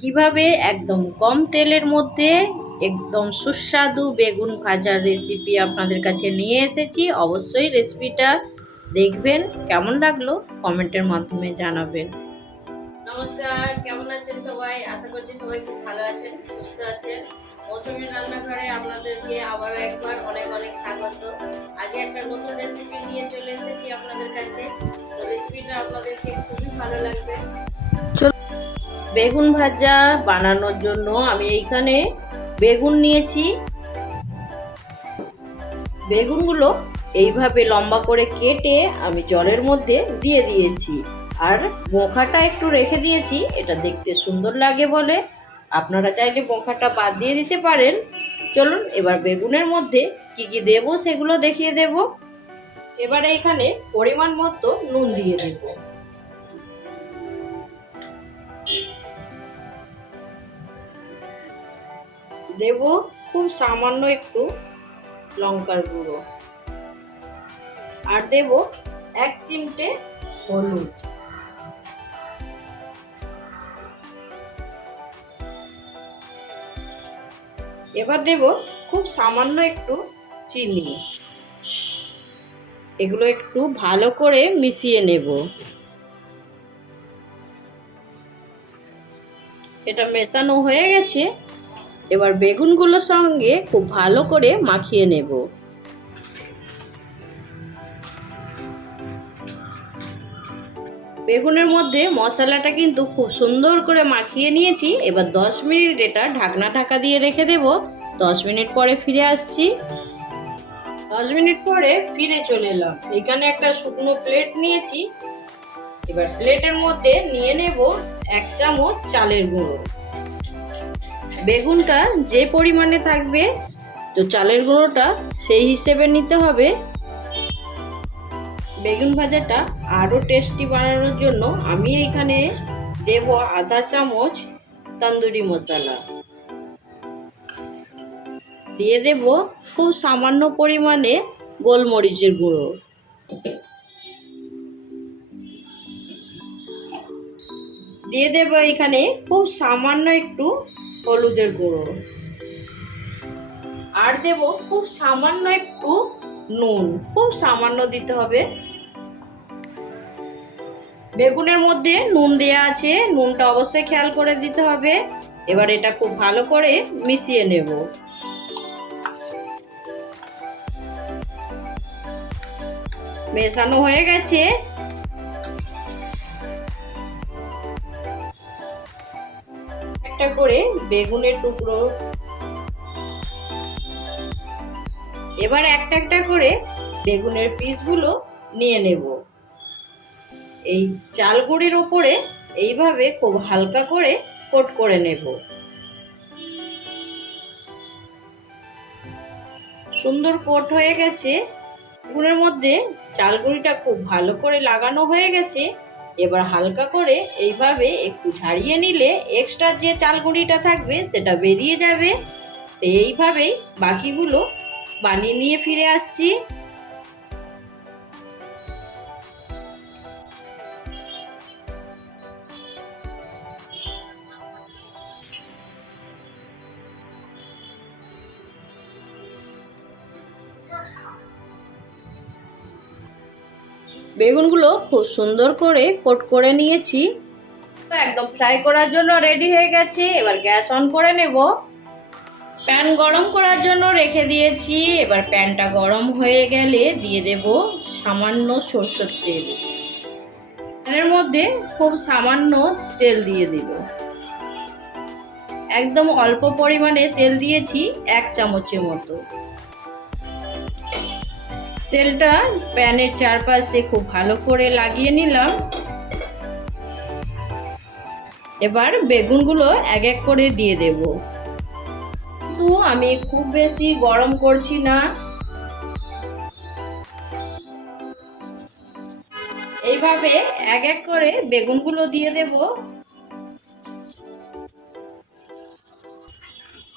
কীভাবে? একদম কম তেলের মধ্যে একদম সুস্বাদু বেগুন ভাজার রেসিপি আপনাদের কাছে নিয়ে এসেছি। অবশ্যই রেসিপিটা দেখবেন, কেমন লাগল কমেন্টের মাধ্যমে জানাবেন। নমস্কার, কেমন আছেন সবাই? আশা করছি সবাই খুব ভালো আছেন, সুস্থ আছেন। মৌসুমি রান্নাঘরে আপনাদেরকে আবারও একবার অনেক অনেক স্বাগত। আগে একটা নতুন রেসিপি নিয়ে চলে এসেছি আপনাদের কাছে। রেসিপিটা আপনাদেরকে খুবই ভালো লাগবে। বেগুন ভাজা বানানোর জন্য আমি এইখানে বেগুন নিয়েছি। বেগুনগুলো এইভাবে লম্বা করে কেটে আমি জলের মধ্যে দিয়ে দিয়েছি। আর বোঁখাটা একটু রেখে দিয়েছি, এটা দেখতে সুন্দর লাগে বলে। আপনারা চাইলে বোঁখাটা বাদ দিয়ে দিতে পারেন। চলুন এবার বেগুনের মধ্যে কি কি দেব সেগুলো দেখিয়ে দেব। এবারে এখানে পরিমাণ মতো নুন দিয়ে দেব। দেব খুব সামান্য একটু লঙ্কার গুঁড়ো। আর দেব এক চিমটে হলুদ। এবার দেব খুব সামান্য একটু চিনি। এগুলো একটু ভালো করে মিশিয়ে নেব। এটা মেশানো হয়ে গেছে। এবার বেগুনগুলোর সঙ্গে খুব ভালো করে মাখিয়ে নেব। বেগুনের মধ্যে মশলাটা কিন্তু খুব সুন্দর করে মাখিয়ে নিয়েছি। এবার দশ মিনিট এটা ঢাকনা ঢাকা দিয়ে রেখে দেব। দশ মিনিট পরে ফিরে আসছি। দশ মিনিট পরে ফিরে চলে এলাম। এখানে একটা শুকনো প্লেট নিয়েছি। এবার প্লেটের মধ্যে নিয়ে নেব এক চামচ চালের গুঁড়ো। বেগুনটা যে পরিমাণে থাকবে, তো চালের গুঁড়োটা সেই হিসেবে নিতে হবে। বেগুন ভাজাটা আরও টেস্টি বানানোর জন্য আমি এইখানে দেব আধা চামচ তন্দুরি মশলা। দিয়ে দেব খুব সামান্য পরিমাণে গোলমরিচের গুঁড়ো। দিয়ে দেব এখানে খুব সামান্য একটু হলুদের গুঁড়ো। আর দেব খুব সামান্য একটু নুন, খুব সামান্য দিতে হবে। বেগুনের মধ্যে নুন দেয়া আছে, নুনটা অবশ্যই খেয়াল করে দিতে হবে। এবার এটা খুব ভালো করে মিশিয়ে নেব। মেশানো হয়ে গেছে। করে বেগুনের টুকরো। এবার একটা একটা করে বেগুনের পিসগুলো নিয়ে নেব। এই চাল গুঁড়ির ওপরে এইভাবে খুব হালকা করে কোট করে নেব। সুন্দর কোট হয়ে গেছে। বেগুনের মধ্যে চাল গুঁড়িটা খুব ভালো করে লাগানো হয়ে গেছে। এবার হালকা করে এইভাবে একটু ছাড়িয়ে নিলে এক্সট্রা যে চালগুঁড়িটা থাকবে সেটা বেরিয়ে যাবে। এইভাবেই বাকিগুলো বানিয়ে নিয়ে ফিরে আসছি। বেগুনগুলো খুব সুন্দর করে কোট করে নিয়েছি। তো একদম ফ্রাই করার জন্য রেডি হয়ে গেছে। এবার গ্যাস অন করে নেব। প্যান গরম করার জন্য রেখে দিয়েছি। এবার প্যানটা গরম হয়ে গেলে দিয়ে দেব সামান্য সরষের তেল। প্যানের মধ্যে খুব সামান্য তেল দিয়ে দেব। একদম অল্প পরিমাণে তেল দিয়েছি, এক চামচের মতো। তেলটা প্যানের চারপাশে খুব ভালো করে লাগিয়ে নিলাম। এবার বেগুনগুলো এক এক করে দিয়ে দেব। কিন্তু আমি খুব বেশি গরম করছি না। এইভাবে এক এক করে বেগুনগুলো দিয়ে দেব।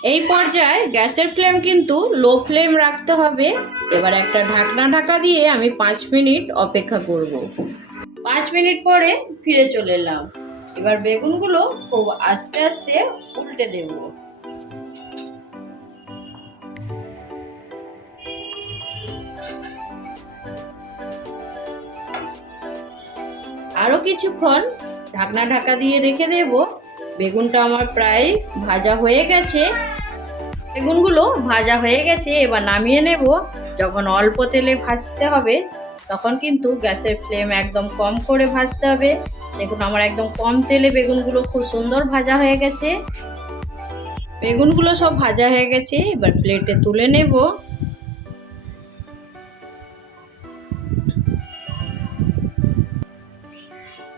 এই পর্যায়ে গ্যাসের ফ্লেম কিন্তু লো ফ্লেম রাখতে হবে। এবার একটা ঢাকনা ঢাকা দিয়ে আমি পাঁচ মিনিট অপেক্ষা করব। পাঁচ মিনিট পরে ফিরে চলে এলাম। এবার বেগুনগুলো খুব আস্তে আস্তে উল্টে দেব। আরও কিছুক্ষণ ঢাকনা ঢাকা দিয়ে রেখে দেব। বেগুনটা আমার প্রায় ভাজা হয়ে গেছে। বেগুনগুলো ভাজা হয়ে গেছে, এবার নামিয়ে নেব। যখন অল্প তেলে ভাজতে হবে, তখন কিন্তু গ্যাসের ফ্লেম একদম কম করে ভাজতে হবে। দেখুন, আমার একদম কম তেলে বেগুনগুলো খুব সুন্দর ভাজা হয়ে গেছে। বেগুনগুলো সব ভাজা হয়ে গেছে, এবার প্লেটে তুলে নেব।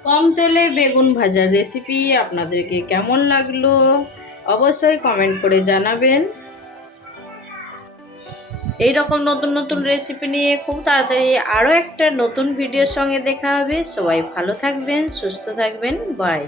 কম তেলে বেগুন ভাজার রেসিপি আপনাদেরকে কেমন লাগল অবশ্যই কমেন্ট করে জানাবেন। এই রকম নতুন নতুন রেসিপি নিয়ে খুব তাড়াতাড়ি আরও একটা নতুন ভিডিওর সঙ্গে দেখা হবে। সবাই ভালো থাকবেন, সুস্থ থাকবেন। বাই